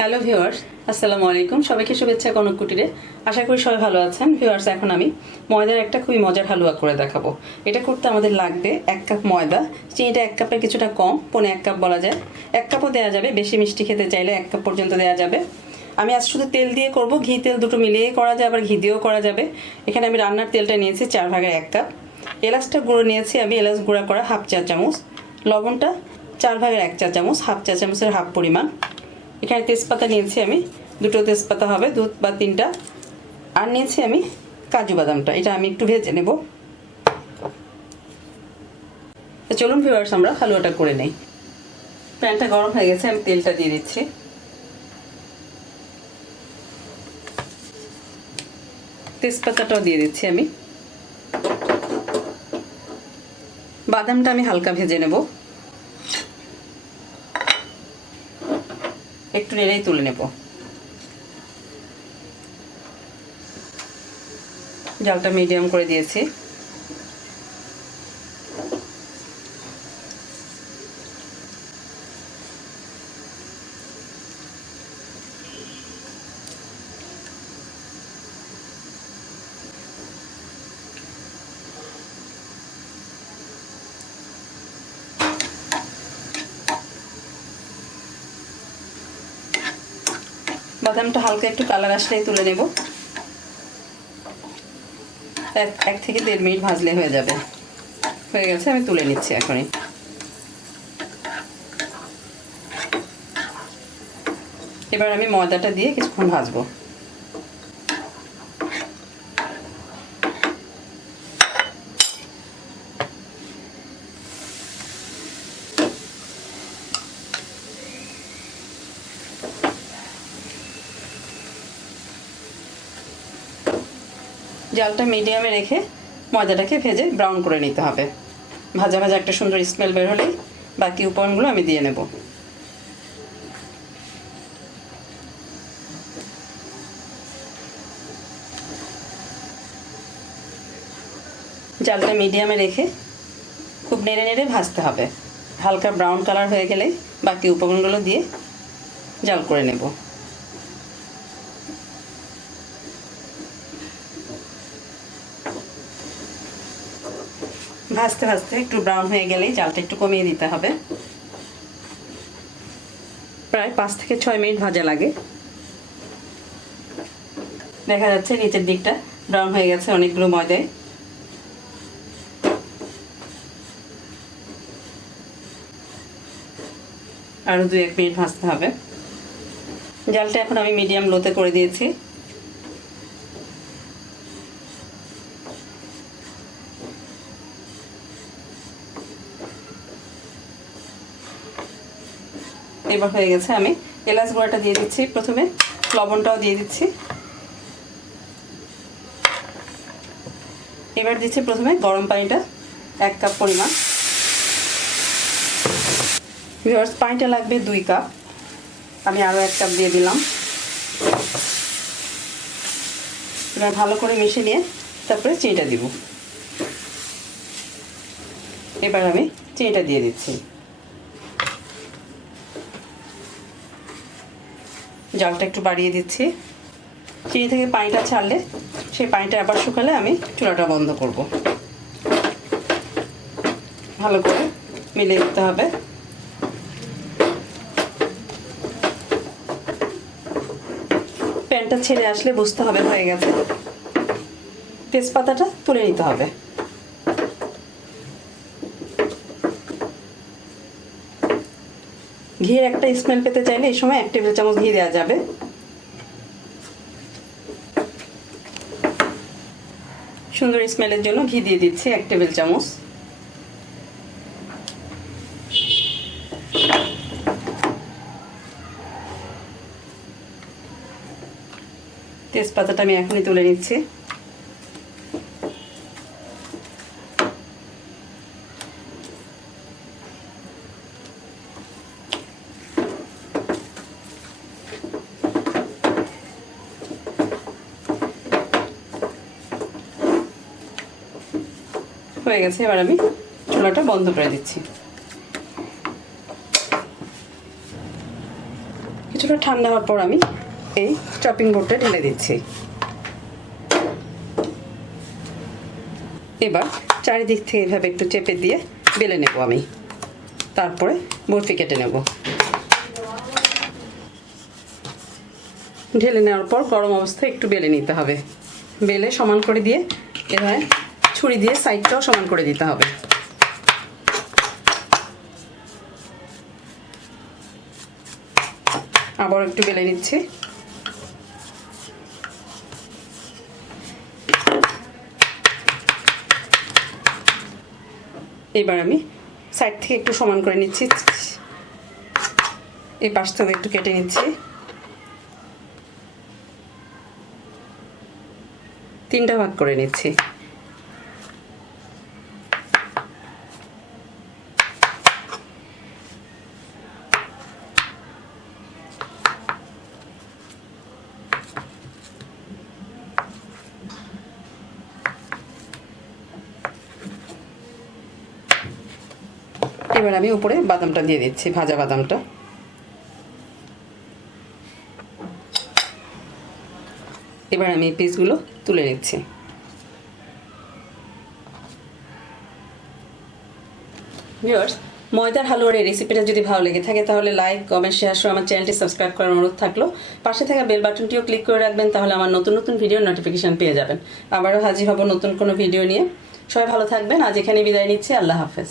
Hello viewers, আসসালামু আলাইকুম। সবাইকে শুভেচ্ছা কনক কুটিরে। আশা করি সবাই ভালো আছেন। ভিউয়ার্স, এখন আমি ময়দার একটা খুবই মজার হালুয়া করে দেখাবো। এটা করতে আমাদের লাগবে 1 কাপ ময়দা। চিনিটা 1 কাপের কিছুটা কম, 1.5 কাপ বলা যায়। 1 কাপও দেওয়া যাবে, বেশি মিষ্টি খেতে চাইলে 1 কাপ পর্যন্ত দেওয়া যাবে। আমি আজ শুধু তেল দিয়ে করব, ঘি তেল দুটো মিলিয়ে করা যায়, আবার ঘি দিয়েও করা যাবে। এখানে আমি রান্নার তেলটা নিয়েছি 4 ভাগের 1 কাপ। এলাচটা গুঁড়ো নিয়েছি আমি, এলাচ গুঁড়া করা হাফ চা চামচ। লবণটা 4 ভাগের 1 চা চামচ, হাফ চা চামচের হাফ পরিমাণ। এখানে তেজপাতা নিয়েছি আমি, দুটো তেজপাতা হবে, 2 বা 3টা। আর নিয়েছি আমি কাজু বাদামটা, এটা আমি একটু ভেজে নেব। তো চলুন ভিউয়ার্স, আমরা হালুয়াটা করে নেই। প্যানটা গরম হয়ে গেছে, আমি তেলটা দিয়ে দিচ্ছি। তেজপাতাটাও দিয়ে দিচ্ছি আমি। বাদামটা আমি হালকা ভেজে নেব, একটু নেড়েই তুলে নেব। জালটা মিডিয়াম করে দিয়েছি। বাদামটা হালকা একটু কালার আসলেই তুলে নেব। 1 থেকে 1.5 মিনিট ভাজলে হয়ে যাবে। হয়ে গেছে, আমি তুলে নিচ্ছি এখনই। এবার আমি ময়দাটা দিয়ে কিছুক্ষণ ভাজবো। জালটা মিডিয়ামে রেখে ময়দাটাকে ভেজে ব্রাউন করে নিতে হবে। ভাজা ভাজা একটা সুন্দর স্মেল বের হলেই বাকি উপকরণগুলো আমি দিয়ে নেব। জালটা মিডিয়ামে রেখে খুব নেড়ে নেড়ে ভাজতে হবে। হালকা ব্রাউন কালার হয়ে গেলে বাকি উপকরণগুলো দিয়ে জাল করে নেব। ভাজতে ভাজতে একটু ব্রাউন হয়ে গেলেই জালটা একটু কমিয়ে দিতে হবে। প্রায় 5 থেকে 6 মিনিট ভাজা লাগে। দেখা যাচ্ছে নিচের দিকটা ব্রাউন হয়ে গেছে অনেকগুলো ময়দায়। আরও 2-1 মিনিট ভাজতে হবে। জালটা এখন আমি মিডিয়াম লোতে করে দিয়েছি। এবার হয়ে গেছে, আমি এলাচ গুঁড়াটা দিয়ে দিচ্ছি প্রথমে, লবণটাও দিয়ে দিচ্ছি। এবার দিচ্ছি প্রথমে গরম পানিটা 1 কাপ পরিমাণ। ভিউয়ার্স, পানিটা লাগবে 2 কাপ, আমি আরও 1 কাপ দিয়ে দিলাম। এবার ভালো করে মিশিয়ে নিয়ে তারপরে চিনিটা দিব। এবার আমি চিনিটা দিয়ে দিচ্ছি। জালটা একটু বাড়িয়ে দিচ্ছি। চিনি থেকে পানিটা ছাড়লে, সেই পানিটা আবার শুকালে আমি চুলাটা বন্ধ করব। ভালো করে মিলিয়ে দিতে হবে। প্যানটা ছেড়ে আসলে বুঝতে হবে হয়ে গেছে। তেজপাতাটা তুলে নিতে হবে। ঘিয়ের একটা স্মেল পেতে চাইলে এই সময় 1 টেবিল চামচ ঘি দেওয়া যাবে। সুন্দর স্মেলের জন্য ঘি দিয়ে দিচ্ছি 1 টেবিল চামচ। তেজপাতাটা আমি এখনই তুলে নিচ্ছি। হয়ে গেছে, এবার আমি চুলাটা বন্ধ করে দিচ্ছি। কিছুটা ঠান্ডা হওয়ার পর আমি এই চপিং বোর্ডে ঢেলে দিচ্ছি। এবার চারিদিক থেকে এভাবে একটু চেপে দিয়ে বেলে নেব আমি, তারপরে বরফি কেটে নেব। ঢেলে নেওয়ার পর গরম অবস্থায় একটু বেলে নিতে হবে। বেলে সমান করে দিয়ে এভাবে ছুরি দিয়ে সাইডটাও সমান করে দিতে হবে। আবার একটু বেলে নিচ্ছি। এবার আমি সাইড থেকে একটু সমান করে নিচ্ছি, এই পাশ থেকে একটু কেটে নিচ্ছি। 3টা ভাগ করে নিচ্ছি। এবার আমি উপরে বাদামটা দিয়ে দিচ্ছি, ভাজা বাদামটা। এবার আমি এই পিসগুলো তুলে নিচ্ছি। ভিউয়ার্স, ময়দার হালুয়ার এই রেসিপিটা যদি ভালো লেগে থাকে তাহলে লাইক, কমেন্ট, শেয়ার সহ আমার চ্যানেলটি সাবস্ক্রাইব করার অনুরোধ থাকলো। পাশে থাকা বেল বাটনটিও ক্লিক করে রাখবেন, তাহলে আমার নতুন নতুন ভিডিওর নোটিফিকেশন পেয়ে যাবেন। আবারও হাজির হব নতুন কোনো ভিডিও নিয়ে। সবাই ভালো থাকবেন। আজ এখানে বিদায় নিচ্ছি। আল্লাহ হাফেজ।